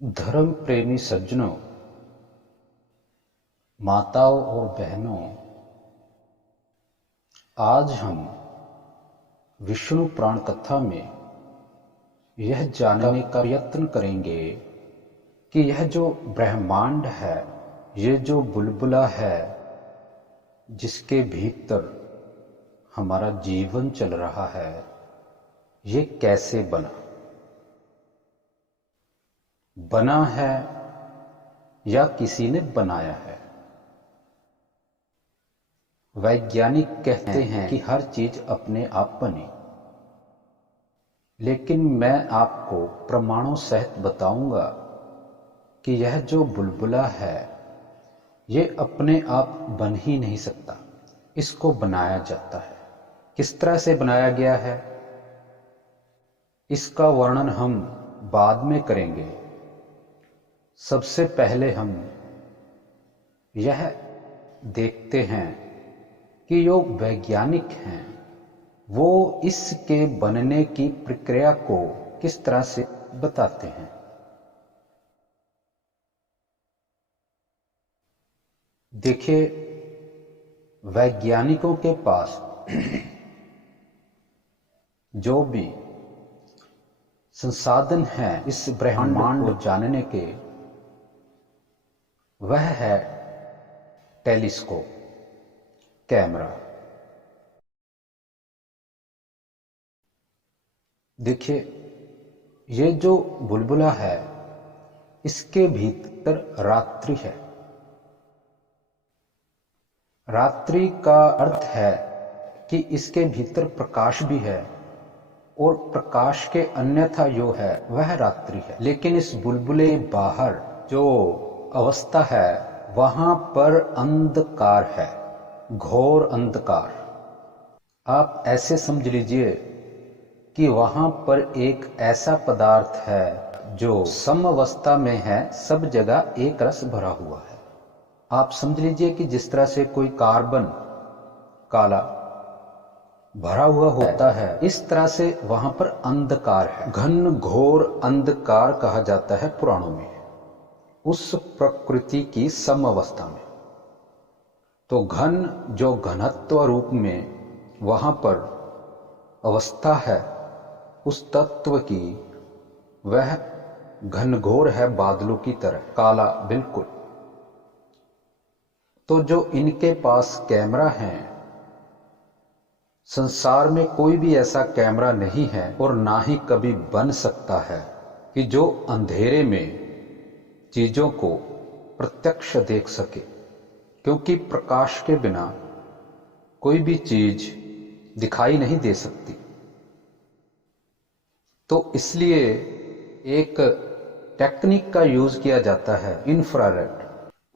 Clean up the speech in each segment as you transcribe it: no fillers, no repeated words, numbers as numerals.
धर्म प्रेमी सज्जनों, माताओं और बहनों, आज हम विष्णु पुराण कथा में यह जानने का प्रयत्न करेंगे कि यह जो ब्रह्मांड है, ये जो बुलबुला है जिसके भीतर हमारा जीवन चल रहा है, ये कैसे बना है या किसी ने बनाया है। वैज्ञानिक कहते हैं कि हर चीज अपने आप बनी, लेकिन मैं आपको प्रमाणों सहित बताऊंगा कि यह जो बुलबुला है ये अपने आप बन ही नहीं सकता, इसको बनाया जाता है। किस तरह से बनाया गया है इसका वर्णन हम बाद में करेंगे। सबसे पहले हम यह देखते हैं कि जो वैज्ञानिक हैं वो इसके बनने की प्रक्रिया को किस तरह से बताते हैं। देखिए, वैज्ञानिकों के पास जो भी संसाधन हैं इस ब्रह्मांड को जानने के, वह है टेलीस्कोप, कैमरा। देखिए, ये जो बुलबुला है इसके भीतर रात्रि है। रात्रि का अर्थ है कि इसके भीतर प्रकाश भी है और प्रकाश के अन्यथा जो है वह रात्रि है। लेकिन इस बुलबुले के बाहर जो अवस्था है वहां पर अंधकार है, घोर अंधकार। आप ऐसे समझ लीजिए कि वहां पर एक ऐसा पदार्थ है जो सम अवस्था में है, सब जगह एक रस भरा हुआ है। आप समझ लीजिए कि जिस तरह से कोई कार्बन काला भरा हुआ होता है, इस तरह से वहां पर अंधकार है। घन घोर अंधकार कहा जाता है पुराणों में उस प्रकृति की सम अवस्था में। तो घन जो घनत्व रूप में वहां पर अवस्था है उस तत्व की, वह घनघोर है, बादलों की तरह काला बिल्कुल। तो जो इनके पास कैमरा है, संसार में कोई भी ऐसा कैमरा नहीं है और ना ही कभी बन सकता है कि जो अंधेरे में चीजों को प्रत्यक्ष देख सके, क्योंकि प्रकाश के बिना कोई भी चीज दिखाई नहीं दे सकती। तो इसलिए एक टेक्निक का यूज किया जाता है, इंफ्रारेड।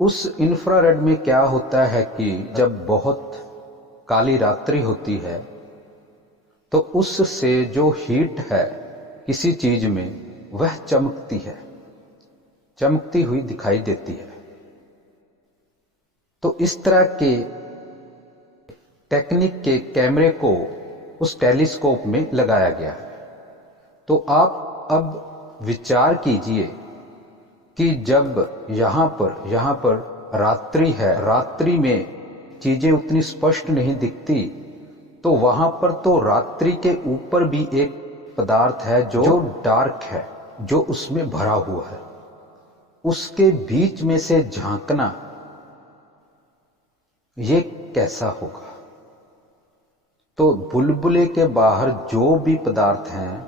उस इंफ्रारेड में क्या होता है कि जब बहुत काली रात्रि होती है तो उससे जो हीट है किसी चीज में वह चमकती है, चमकती हुई दिखाई देती है। तो इस तरह के टेक्निक के कैमरे को उस टेलीस्कोप में लगाया गया है। तो आप अब विचार कीजिए कि जब यहां पर रात्रि है, रात्रि में चीजें उतनी स्पष्ट नहीं दिखती, तो वहां पर तो रात्रि के ऊपर भी एक पदार्थ है जो डार्क है, जो उसमें भरा हुआ है। उसके बीच में से झांकना ये कैसा होगा। तो बुलबुले के बाहर जो भी पदार्थ हैं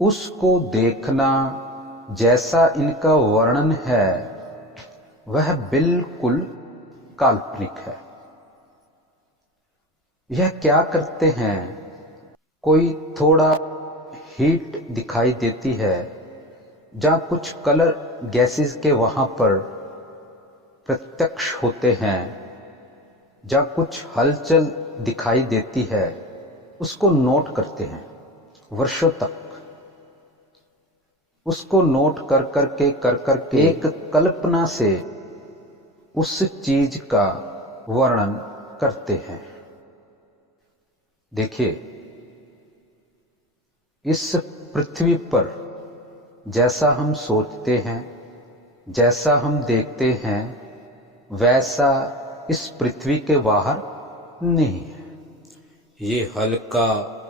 उसको देखना, जैसा इनका वर्णन है वह बिल्कुल काल्पनिक है। यह क्या करते हैं, कोई थोड़ा हीट दिखाई देती है, जहां कुछ कलर गैसेस के वहां पर प्रत्यक्ष होते हैं, जहां कुछ हलचल दिखाई देती है, उसको नोट करते हैं वर्षों तक। उसको नोट कर करके एक कल्पना से उस चीज का वर्णन करते हैं। देखिए, इस पृथ्वी पर जैसा हम सोचते हैं, जैसा हम देखते हैं, वैसा इस पृथ्वी के बाहर नहीं है। ये हल्का,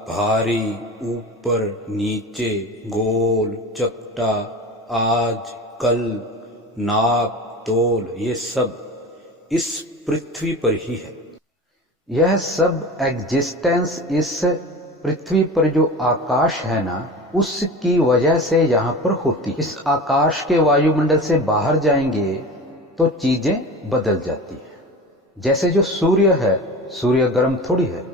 भारी, ऊपर नीचे, गोल, चपटा, आज, कल, नाप तोल, ये सब इस पृथ्वी पर ही है। यह सब एग्जिस्टेंस इस पृथ्वी पर जो आकाश है ना, उसकी वजह से यहाँ पर होती। इस आकाश के वायुमंडल से बाहर जाएंगे तो चीजें बदल जाती हैं। जैसे जो सूर्य है, सूर्य गर्म थोड़ी है,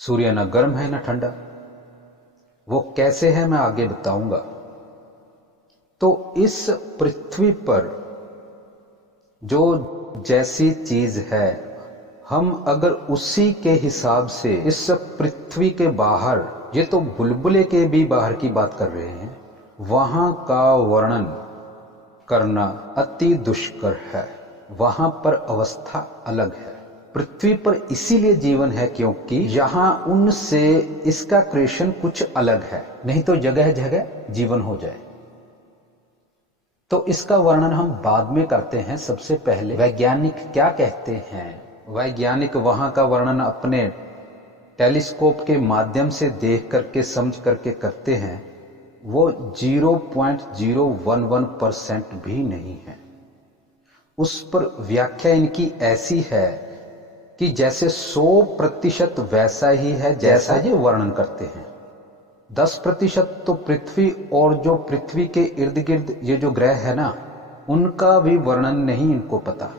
सूर्य ना गर्म है ना ठंडा। वो कैसे है मैं आगे बताऊंगा। तो इस पृथ्वी पर जो जैसी चीज है, हम अगर उसी के हिसाब से इस पृथ्वी के बाहर, ये तो बुलबुले के भी बाहर की बात कर रहे हैं, वहां का वर्णन करना अति दुष्कर है। वहां पर अवस्था अलग है। पृथ्वी पर इसीलिए जीवन है क्योंकि यहां उनसे इसका क्रिएशन कुछ अलग है, नहीं तो जगह जगह जीवन हो जाए। तो इसका वर्णन हम बाद में करते हैं। सबसे पहले वैज्ञानिक क्या कहते हैं। वैज्ञानिक वहां का वर्णन अपने टेलीस्कोप के माध्यम से देख करके समझ करके करते हैं। वो 0.011% भी नहीं है। उस पर व्याख्या इनकी ऐसी है कि जैसे 100% वैसा ही है जैसा ये वर्णन करते हैं। 10% तो पृथ्वी और जो पृथ्वी के इर्द गिर्द ये जो ग्रह है ना, उनका भी वर्णन नहीं इनको पता,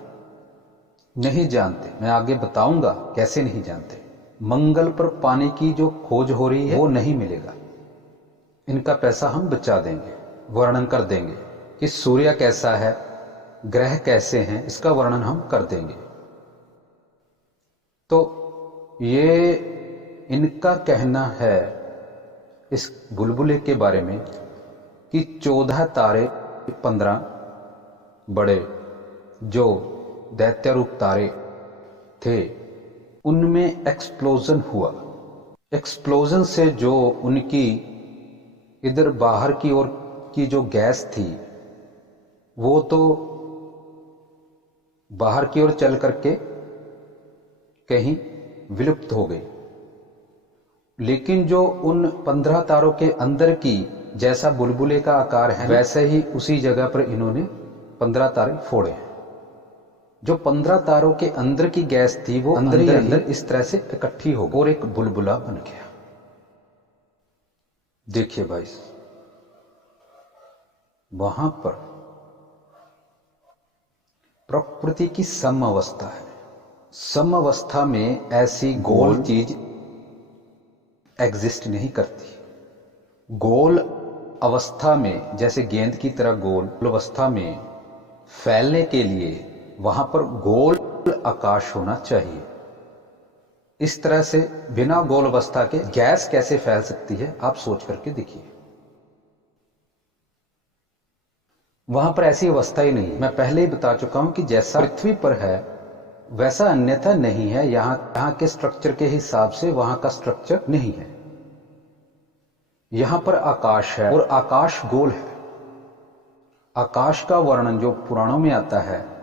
नहीं जानते। मैं आगे बताऊंगा कैसे नहीं जानते। मंगल पर पानी की जो खोज हो रही है वो नहीं मिलेगा। इनका पैसा हम बचा देंगे, वर्णन कर देंगे कि सूर्य कैसा है, ग्रह कैसे हैं, इसका वर्णन हम कर देंगे। तो ये इनका कहना है इस बुलबुले के बारे में कि 14 तारे, 15 बड़े जो दैत्य रूप तारे थे, उनमें एक्सप्लोजन हुआ। एक्सप्लोजन से जो उनकी इधर बाहर की ओर की जो गैस थी, वो तो बाहर की ओर चल करके कहीं विलुप्त हो गई। लेकिन जो उन 15 तारों के अंदर की, जैसा बुलबुले का आकार है, वैसे ही उसी जगह पर इन्होंने 15 तारे फोड़े हैं। जो 15 तारों के अंदर की गैस थी वो अंदर ही अंदर इस तरह से इकट्ठी हो गई और एक बुलबुला बन गया। देखिए भाई, वहां पर प्रकृति की सम अवस्था है। सम अवस्था में ऐसी गोल चीज एग्जिस्ट नहीं करती। गोल अवस्था में, जैसे गेंद की तरह गोल अवस्था में फैलने के लिए वहां पर गोल आकाश होना चाहिए। इस तरह से बिना गोल अवस्था के गैस कैसे फैल सकती है, आप सोच करके देखिए। वहां पर ऐसी अवस्था ही नहीं है। मैं पहले ही बता चुका हूं कि जैसा पृथ्वी पर है वैसा अन्यथा नहीं है। यहां के स्ट्रक्चर के हिसाब से वहां का स्ट्रक्चर नहीं है। यहां पर आकाश है और आकाश गोल है। आकाश का वर्णन जो पुराणों में आता है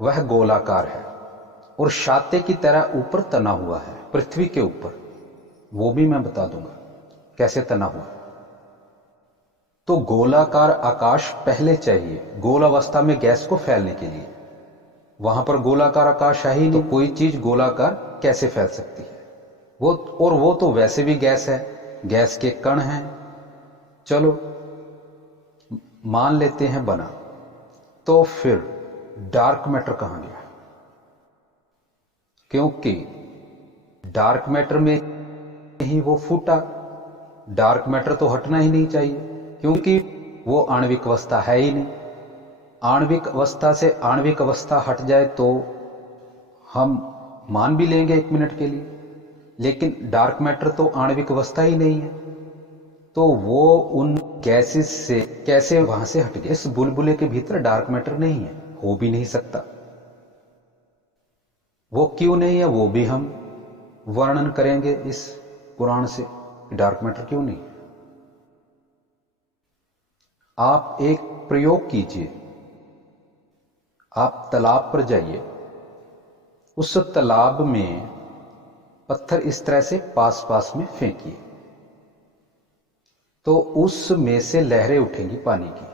वह गोलाकार है और शाते की तरह ऊपर तना हुआ है पृथ्वी के ऊपर। वो भी मैं बता दूंगा कैसे तना हुआ। तो गोलाकार आकाश पहले चाहिए गोल अवस्था में गैस को फैलने के लिए। वहां पर गोलाकार आकाश है ही नहीं, तो कोई चीज गोलाकार कैसे फैल सकती है। वो तो वैसे भी गैस है, गैस के कण हैं। चलो मान लेते हैं बना, तो फिर डार्क मैटर कहां गया? क्योंकि डार्क मैटर में ही वो फूटा। डार्क मैटर तो हटना ही नहीं चाहिए क्योंकि वो आणविक अवस्था है ही नहीं। आणविक अवस्था से आणविक अवस्था हट जाए तो हम मान भी लेंगे 1 मिनट के लिए, लेकिन डार्क मैटर तो आणविक अवस्था ही नहीं है। तो वो उन गैसेस से कैसे वहां से हट गया? इस बुलबुले के भीतर डार्क मैटर नहीं है, हो भी नहीं सकता। वो क्यों नहीं है वो भी हम वर्णन करेंगे इस पुराण से, डार्क मैटर क्यों नहीं है। आप एक प्रयोग कीजिए। आप तालाब पर जाइए, उस तालाब में पत्थर इस तरह से पास पास में फेंकिए, तो उसमें से लहरें उठेंगी पानी की।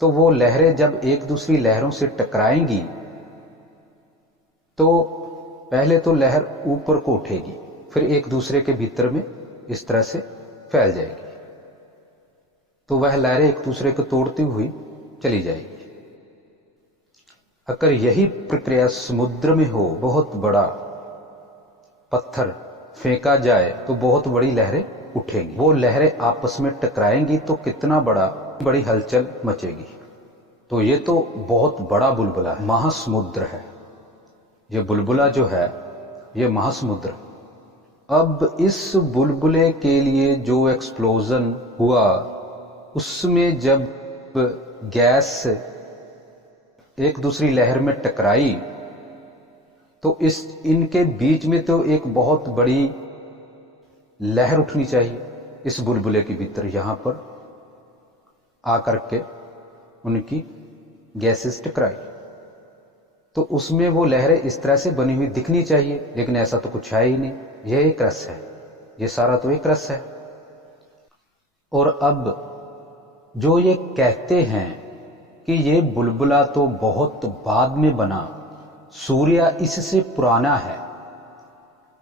तो वो लहरें जब एक दूसरी लहरों से टकराएंगी तो पहले तो लहर ऊपर को उठेगी, फिर एक दूसरे के भीतर में इस तरह से फैल जाएगी, तो वह लहरें एक दूसरे को तोड़ती हुई चली जाएगी। अगर यही प्रक्रिया समुद्र में हो, बहुत बड़ा पत्थर फेंका जाए तो बहुत बड़ी लहरें उठेंगी, वो लहरें आपस में टकराएंगी तो कितना बड़ी हलचल मचेगी। तो ये तो बहुत बड़ा बुलबुला है, महासमुद्र है। ये बुलबुला जो है ये महासमुद्र। अब इस बुलबुले के लिए जो एक्सप्लोजन हुआ, उसमें जब गैस एक दूसरी लहर में टकराई तो इनके बीच में तो एक बहुत बड़ी लहर उठनी चाहिए इस बुलबुले के भीतर, यहां पर आकर के उनकी गैसेस टकराई, तो उसमें वो लहरें इस तरह से बनी हुई दिखनी चाहिए, लेकिन ऐसा तो कुछ है ही नहीं। यह एक रस है, ये सारा तो एक रस है। और अब जो ये कहते हैं कि ये बुलबुला तो बहुत बाद में बना, सूर्य इससे पुराना है।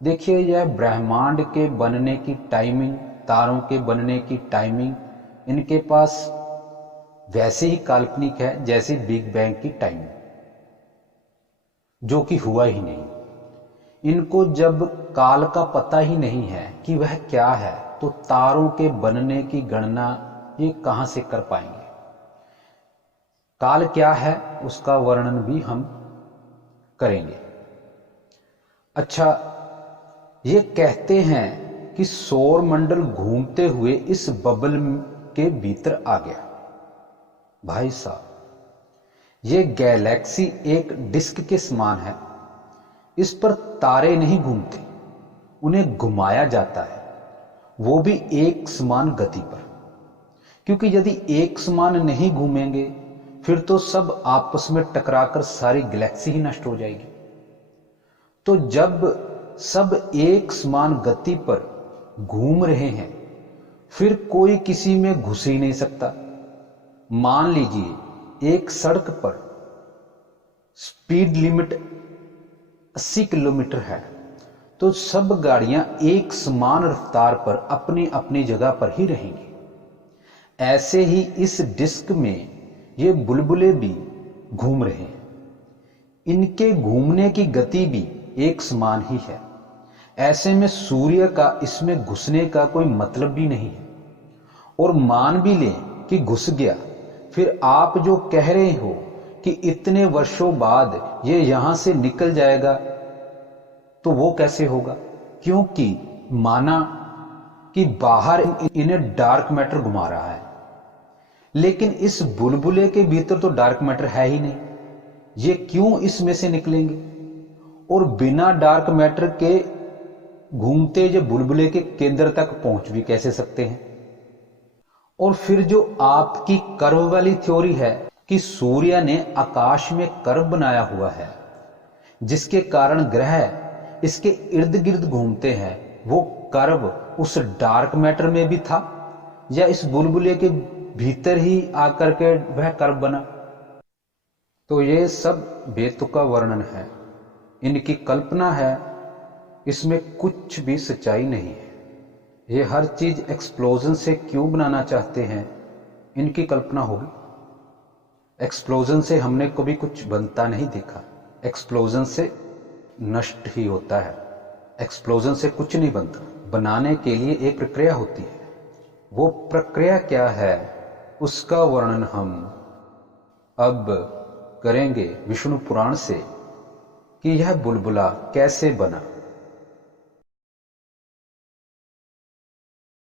देखिए, यह ब्रह्मांड के बनने की टाइमिंग, तारों के बनने की टाइमिंग इनके पास वैसे ही काल्पनिक है जैसे बिग बैंग की टाइमिंग, जो कि हुआ ही नहीं। इनको जब काल का पता ही नहीं है कि वह क्या है, तो तारों के बनने की गणना ये कहां से कर पाएंगे। काल क्या है उसका वर्णन भी हम करेंगे। अच्छा, ये कहते हैं कि सौर मंडल घूमते हुए इस बबल के भीतर आ गया। भाई साहब, ये गैलेक्सी एक डिस्क के समान है, इस पर तारे नहीं घूमते, उन्हें घुमाया जाता है, वो भी एक समान गति पर। क्योंकि यदि एक समान नहीं घूमेंगे फिर तो सब आपस में टकराकर सारी गैलेक्सी ही नष्ट हो जाएगी। तो जब सब एक समान गति पर घूम रहे हैं, फिर कोई किसी में घुस ही नहीं सकता। मान लीजिए एक सड़क पर स्पीड लिमिट 80 किलोमीटर है, तो सब गाड़ियां एक समान रफ्तार पर अपनी अपनी जगह पर ही रहेंगी। ऐसे ही इस डिस्क में ये बुलबुले भी घूम रहे हैं, इनके घूमने की गति भी एक समान ही है। ऐसे में सूर्य का इसमें घुसने का कोई मतलब भी नहीं है। और मान भी लें कि घुस गया, फिर आप जो कह रहे हो कि इतने वर्षों बाद ये यहां से निकल जाएगा, तो वो कैसे होगा? क्योंकि माना कि बाहर इन्हें डार्क मैटर घुमा रहा है, लेकिन इस बुलबुले के भीतर तो डार्क मैटर है ही नहीं, ये क्यों इसमें से निकलेंगे? और बिना डार्क मैटर के घूमते जो बुलबुले के केंद्र तक पहुंच भी कैसे सकते हैं? और फिर जो आपकी कर्व वाली थ्योरी है कि सूर्य ने आकाश में कर्व बनाया हुआ है, जिसके कारण ग्रह इसके इर्द गिर्द घूमते हैं, वो कर्व उस डार्क मैटर में भी था या इस बुलबुले के भीतर ही आकर के वह कर्व बना? तो ये सब बेतुका वर्णन है, इनकी कल्पना है, इसमें कुछ भी सच्चाई नहीं है। ये हर चीज एक्सप्लोजन से क्यों बनाना चाहते हैं, इनकी कल्पना होगी। एक्सप्लोजन से हमने कभी कुछ बनता नहीं देखा, एक्सप्लोजन से नष्ट ही होता है, एक्सप्लोजन से कुछ नहीं बनता। बनाने के लिए एक प्रक्रिया होती है, वो प्रक्रिया क्या है उसका वर्णन हम अब करेंगे विष्णु पुराण से कि यह बुलबुला कैसे बना।